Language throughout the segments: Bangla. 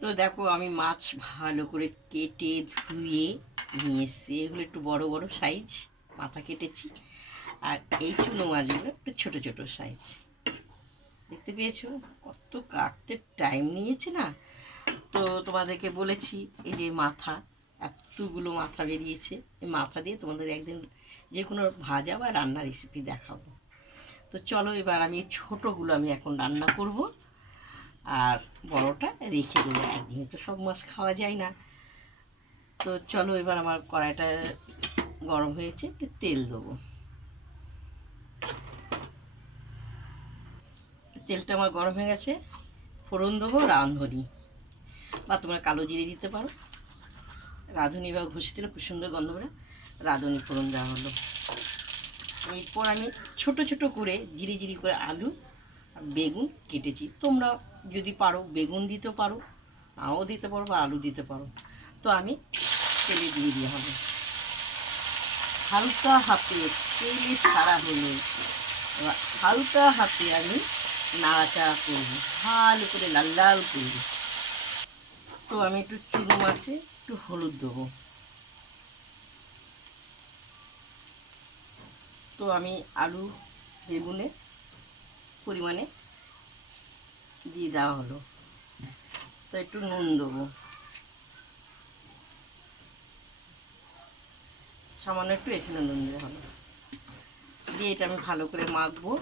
তো দেখো আমি মাছ ভালো করে কেটে ধুয়ে নিয়ে এসেছি। এগুলো একটু বড় বড় সাইজ মাথা কেটেছি, আর এই চুনো মাছগুলো একটু ছোট ছোট সাইজ। দেখতে পেয়েছো কত কাটতে টাইম নিয়েছে না? তো তোমাদেরকে বলেছি এই যে মাথা, এতগুলো মাথা বেরিয়েছে, এই মাথা দিয়ে তোমাদের একদিন যে কোনো ভাজা বা রান্না রেসিপি দেখাবো। তো চলো এবার আমি ছোটোগুলো আমি এখন রান্না করব, আর বড়টা রেখে দেবো, একদিনে তো সব মাছ খাওয়া যায় না। তো চলো এবার আমার কড়াইটা গরম হয়েছে, একটু তেল দেবো। তেলটা আমার গরম হয়ে গেছে, ফোড়ন দেবো রাঁধুনি, বা তোমরা কালো জিরে দিতে পারো। রাঁধুনি বা ঘষে দিলে খুব সুন্দর গন্ধ করে রাঁধুনি ফোড়ন দেওয়া হলো। এরপর আমি ছোট ছোট করে জিরি জিরি করে আলু আর বেগুন কেটেছি। তোমরা যদি পারো বেগুন দিতে পারো, নাও দিতে পারো, বা আলু দিতে পারো। তো আমি তেলে দিয়ে দেওয়া হবে হালকা হাতে, তেলে ছাড়া হলে এবার হালকা হাতে আমি নাড়াচাড়া করবো, ভালো করে লাল লাল করবো। তো আমি একটু চুনো মাছে একটু হলুদ দেবো। তো আমি আলু বেগুনে পরিমাণে দিয়ে দেওয়া হলো। তো একটু নুন দেবো, সামান্য একটু এখানে নুন দেওয়া হলো। দিয়ে এটা আমি ভালো করে মাখবো।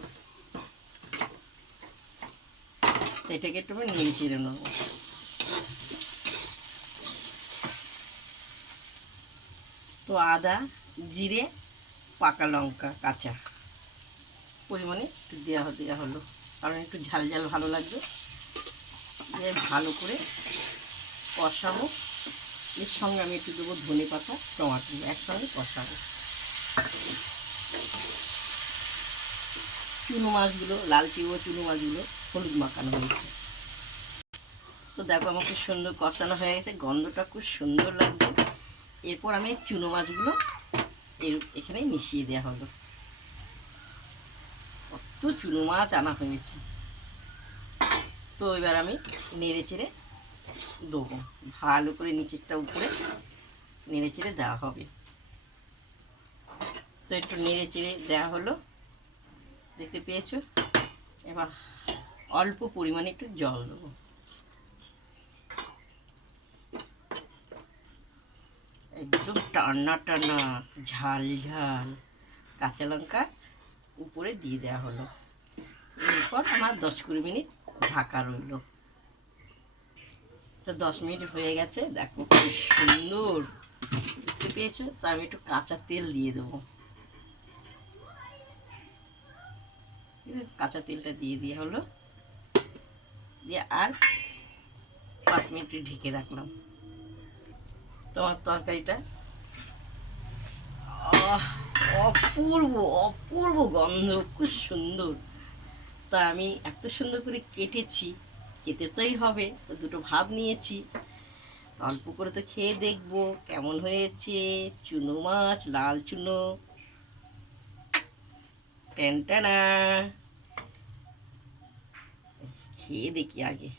এটাকে একটু আমি নেড়ে চেড়ে নেবো। তো আদা জিরে পাকা লঙ্কা কাঁচা পরিমাণে একটু দেওয়া হলো, কারণ একটু ঝাল ঝাল ভালো লাগবে। দিয়ে ভালো করে কষাবো। এর সঙ্গে আমি একটু দেবো ধনে পাতা টমাটো, একসঙ্গে কষাবো। চুনো মাছগুলো, লাল চুনো মাছগুলো হলুদ মাখানো হয়েছে। তো দেখো আমার খুব সুন্দর কষানো হয়ে গেছে, গন্ধটা খুব সুন্দর লাগবে। এরপর আমি চুনো মাছগুলো এখানে মিশিয়ে দেওয়া হলো। কত চুনো মাছ আনা হয়েছে। তো এবার আমি নেড়ে চেড়ে দেবো, ভালো করে নিচেরটা উপরে নেড়ে চেড়ে দেওয়া হবে। তো একটু নেড়ে চেড়ে দেওয়া হলো, দেখতে পেয়েছো। এবার অল্প পরিমাণে একটু জল দেবো। একদম টানা টানা ঝাল ঝাল কাঁচা লঙ্কা উপরে দিয়ে দেওয়া হলো। এরপর আমার 10-20 মিনিট ঢাকা রইল। তো 10 মিনিট হয়ে গেছে, দেখো খুব সুন্দর দেখতে পেয়েছো। তো আমি একটু কাঁচা তেল দিয়ে দেবো। কাঁচা তেলটা দিয়ে দেওয়া হলো, দিয়ে আর 5 মিনিট ঢেকে রাখলাম। তোমার তরকারিটা অপূর্ব অপূর্ব গন্ধ, খুব সুন্দর। তা আমি এত সুন্দর করে কেটেছি, খেতে তোই হবে। তো দুটো ভাত নিয়েছি, অল্প করে তো খেয়ে দেখবো কেমন হয়েছে। চুনো মাছ, লাল চুনো, টেনটানা। খেয়ে দেখি আগে,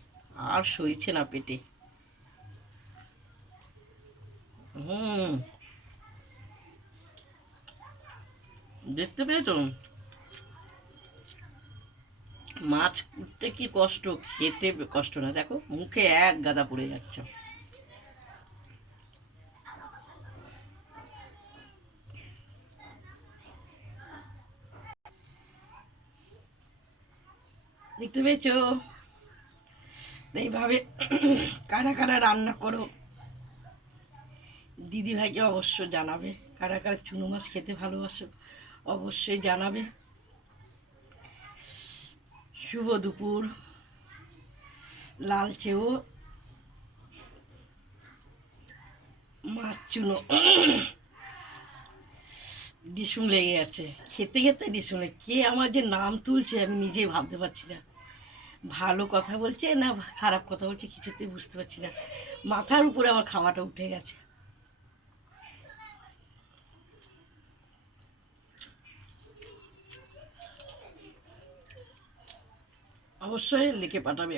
আর সইছে না পেটে। হুম, দেখতে পেয়েছো মাছ উঠতে কি কষ্ট, খেতে কষ্ট না। দেখো মুখে এক গাদা পড়ে যাচ্ছে। দেখতে পেয়েছো? এইভাবে কারা কারা রান্না করো দিদি ভাইকে অবশ্য জানাবে। কারা কারা চুনো মাছ খেতে ভালোবাসো অবশ্যই জানাবে। শুভ দুপুর। লালচেও মাছ চুনো ডিসুম লেগে গেছে, খেতে খেতে ডিসুম কে আমার যে নাম তুলছে আমি নিজেই ভাবতে পারছি না। ভালো কথা বলছে না খারাপ কথা বলছে কিছুতেই বুঝতে পারছি না। মাথার উপরে আমার খাওয়াটা উঠে গেছে। অবশ্যই লিখে পাঠাবে।